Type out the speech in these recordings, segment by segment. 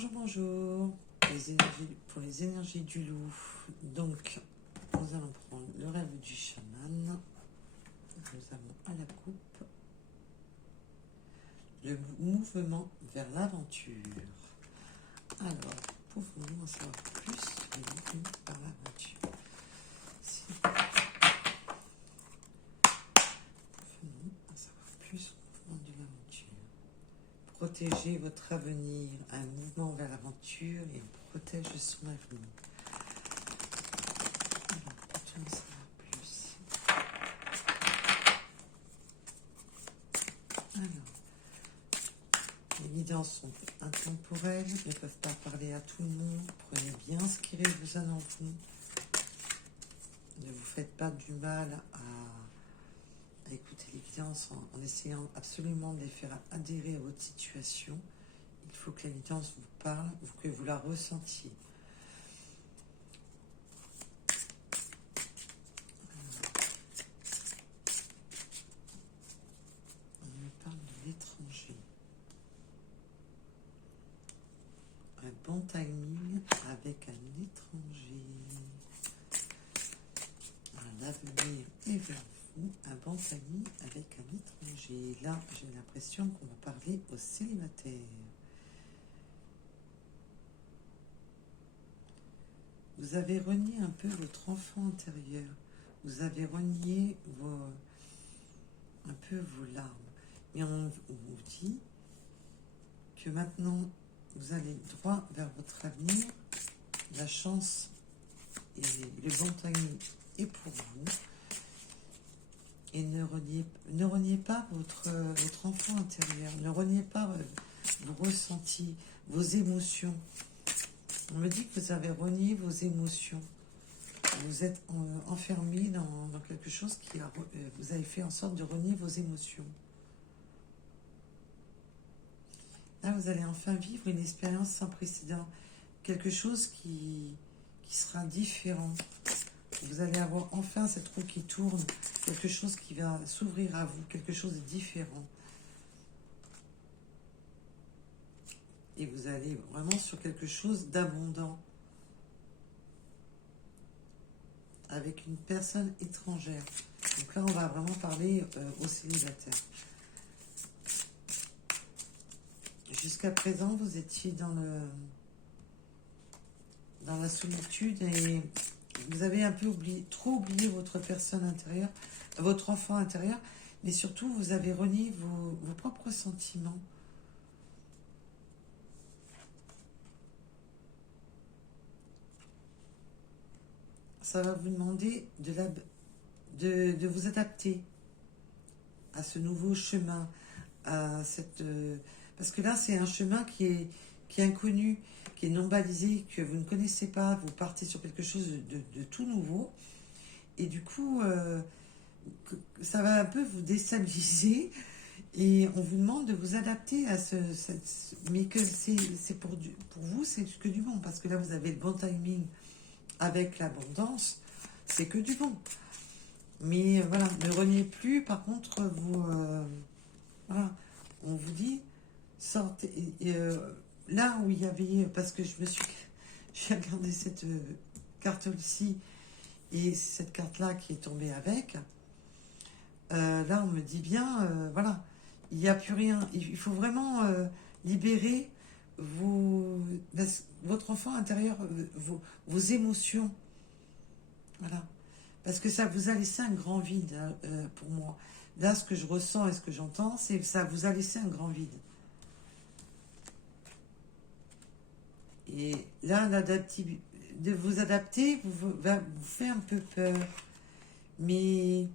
Bonjour, bonjour, pour les énergies du loup. Donc, nous allons prendre le rêve du chaman. Nous avons à la coupe le mouvement vers l'aventure. Alors, pouvons-nous en savoir plus sur le mouvement vers l'aventure? Si pouvons-nous en savoir plus sur le mouvement de l'aventure? Protégez votre avenir, un mouvement vers l'aventure et on protège son avenir. Alors, peut-on en savoir plus? Alors, les guidances sont intemporelles, ne peuvent pas parler à tout le monde. Prenez bien ce qui résonne en vous. Ne vous faites pas du mal à écouter les guidances en essayant absolument de les faire adhérer à votre situation. Il faut que la guidance vous parle, que vous la ressentiez. On me parle de l'étranger. Un bon timing avec un étranger. Un avenir est vers vous, un bon timing avec un étranger. Là, j'ai l'impression qu'on va parler aux célibataires. Vous avez renié un peu votre enfant intérieur. Vous avez renié un peu vos larmes. Et on vous dit que maintenant, vous allez droit vers votre avenir. La chance et le bon timing est pour vous. Et ne reniez pas votre enfant intérieur. Ne reniez pas vos ressentis, vos émotions. On me dit que vous avez renié vos émotions. Vous êtes enfermé dans quelque chose vous avez fait en sorte de renier vos émotions. Là, vous allez enfin vivre une expérience sans précédent. Quelque chose qui sera différent. Vous allez avoir enfin cette roue qui tourne. Quelque chose qui va s'ouvrir à vous. Quelque chose de différent. Et vous allez vraiment sur quelque chose d'abondant. Avec une personne étrangère. Donc là, on va vraiment parler aux célibataires. Jusqu'à présent, vous étiez dans la solitude et vous avez un peu trop oublié votre personne intérieure, votre enfant intérieur, mais surtout, vous avez renié vos propres sentiments. Ça va vous demander de vous adapter à ce nouveau chemin, parce que là, c'est un chemin qui est inconnu, qui est non balisé, que vous ne connaissez pas. Vous partez sur quelque chose de tout nouveau. Et du coup, ça va un peu vous déstabiliser. Et on vous demande de vous adapter à mais que c'est pour vous, c'est que du bon. Parce que là, vous avez le bon timing avec l'abondance. C'est que du bon. Mais voilà, ne reniez plus. Par contre, voilà, on vous dit, sortez. Là où il y avait, parce que j'ai regardé cette carte-ci et cette carte-là qui est tombée avec. Là, on me dit bien, voilà, il n'y a plus rien. Il faut vraiment libérer votre enfant intérieur, vos émotions. Voilà. Parce que ça vous a laissé un grand vide pour moi. Là, ce que je ressens et ce que j'entends, c'est que ça vous a laissé un grand vide. Et là, de vous adapter va vous faire un peu peur. Mais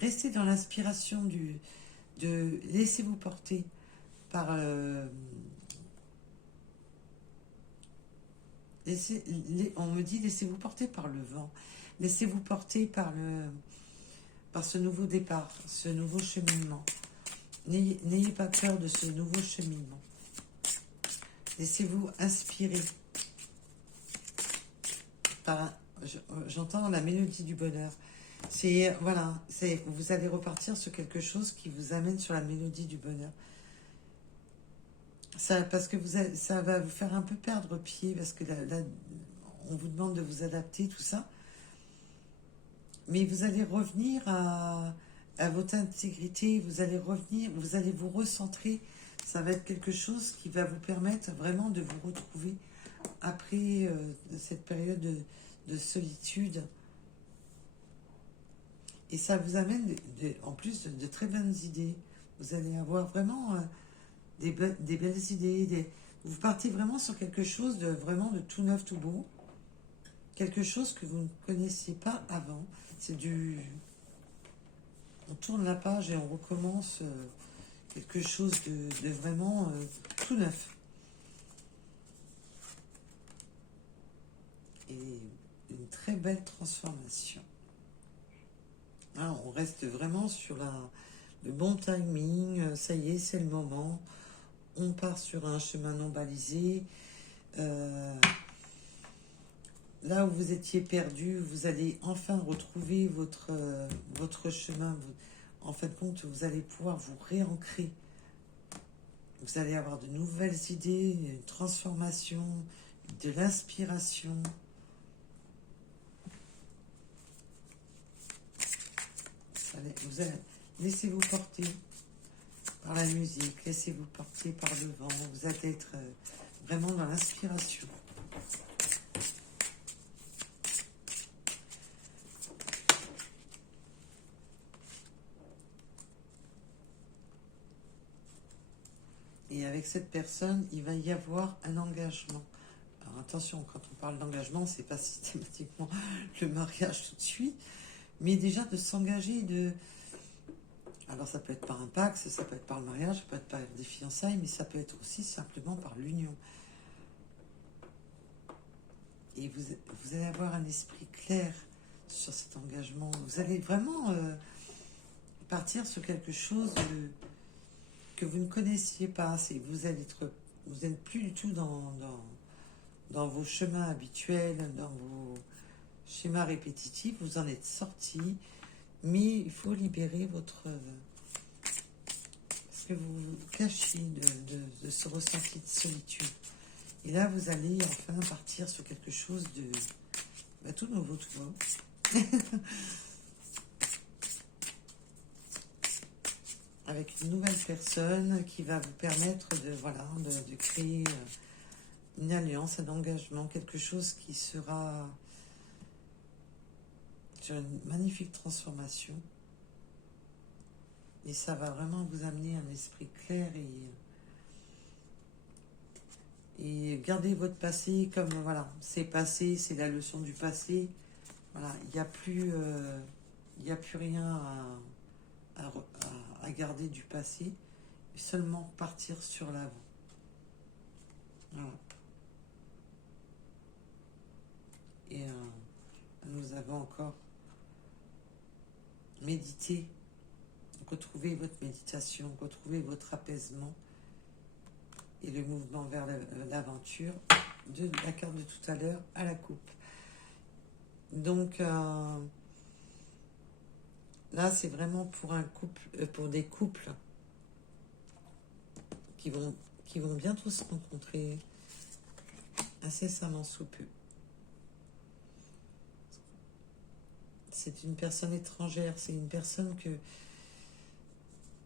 restez dans l'inspiration de laissez-vous porter par... on me dit laissez-vous porter par le vent. Laissez-vous porter par ce nouveau départ, ce nouveau cheminement. N'ayez pas peur de ce nouveau cheminement. Laissez-vous inspirer par, j'entends la mélodie du bonheur. Voilà, vous allez repartir sur quelque chose qui vous amène sur la mélodie du bonheur. Ça, parce que ça va vous faire un peu perdre pied, parce que là, on vous demande de vous adapter, tout ça. Mais vous allez revenir à votre intégrité, vous allez revenir, vous allez vous recentrer. Ça va être quelque chose qui va vous permettre vraiment de vous retrouver après cette période de solitude. Et ça vous amène en plus de très bonnes idées. Vous allez avoir vraiment des belles idées. Vous partez vraiment sur quelque chose vraiment de tout neuf, tout beau. Quelque chose que vous ne connaissiez pas avant. C'est du... On tourne la page et on recommence quelque chose de vraiment tout neuf. Et une très belle transformation. Hein, on reste vraiment sur le bon timing. Ça y est, c'est le moment. On part sur un chemin non balisé. Là où vous étiez perdu, vous allez enfin retrouver votre chemin. En fin de compte, vous allez pouvoir vous réancrer. Vous allez avoir de nouvelles idées, une transformation, de l'inspiration. Laissez-vous porter par la musique, laissez-vous porter par le vent. Vous allez être vraiment dans l'inspiration. Et avec cette personne, il va y avoir un engagement. Alors attention, quand on parle d'engagement, c'est pas systématiquement le mariage tout de suite, mais déjà de s'engager, alors ça peut être par un pacte, ça peut être par le mariage, ça peut être par des fiançailles, mais ça peut être aussi simplement par l'union. Et vous allez avoir un esprit clair sur cet engagement. Vous allez vraiment partir sur quelque chose que vous ne connaissiez pas. Vous n'êtes plus du tout dans vos chemins habituels, dans vos schémas répétitifs. Vous en êtes sorti, mais il faut libérer ce que vous vous cachiez de ce ressenti de solitude. Et là, vous allez enfin partir sur quelque chose de tout nouveau, tout beau. Avec une nouvelle personne qui va vous permettre de créer une alliance, un engagement, quelque chose qui sera sur une magnifique transformation. Et ça va vraiment vous amener un esprit clair et garder votre passé comme voilà, c'est passé, c'est la leçon du passé. Voilà, il n'y a plus rien à garder du passé, seulement partir sur l'avant. Voilà. Et nous avons encore médité, retrouvez votre méditation, retrouvez votre apaisement et le mouvement vers l'aventure de la carte de tout à l'heure à la coupe. Donc là, c'est vraiment pour un couple, pour des couples qui vont bientôt se rencontrer incessamment sous peu. C'est une personne étrangère, c'est une personne que...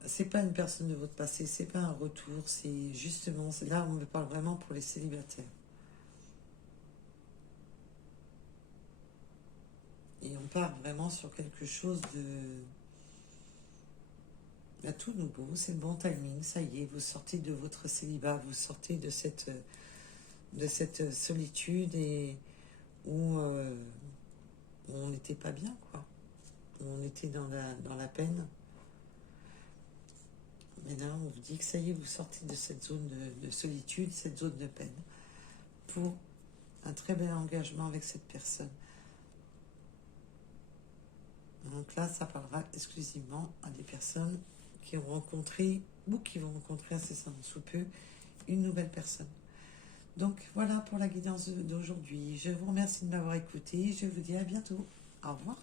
C'est pas une personne de votre passé, c'est pas un retour, c'est justement... Là, on me parle vraiment pour les célibataires. Et on part vraiment sur quelque chose de tout nouveau, c'est le bon timing, ça y est, vous sortez de votre célibat, vous sortez de cette solitude et où on n'était pas bien, quoi. Où on était dans la peine. Mais là, on vous dit que ça y est, vous sortez de cette zone de solitude, cette zone de peine, pour un très bel engagement avec cette personne. Donc là, ça parlera exclusivement à des personnes qui ont rencontré ou qui vont rencontrer incessamment sous peu une nouvelle personne. Donc voilà pour la guidance d'aujourd'hui. Je vous remercie de m'avoir écouté. Je vous dis à bientôt. Au revoir.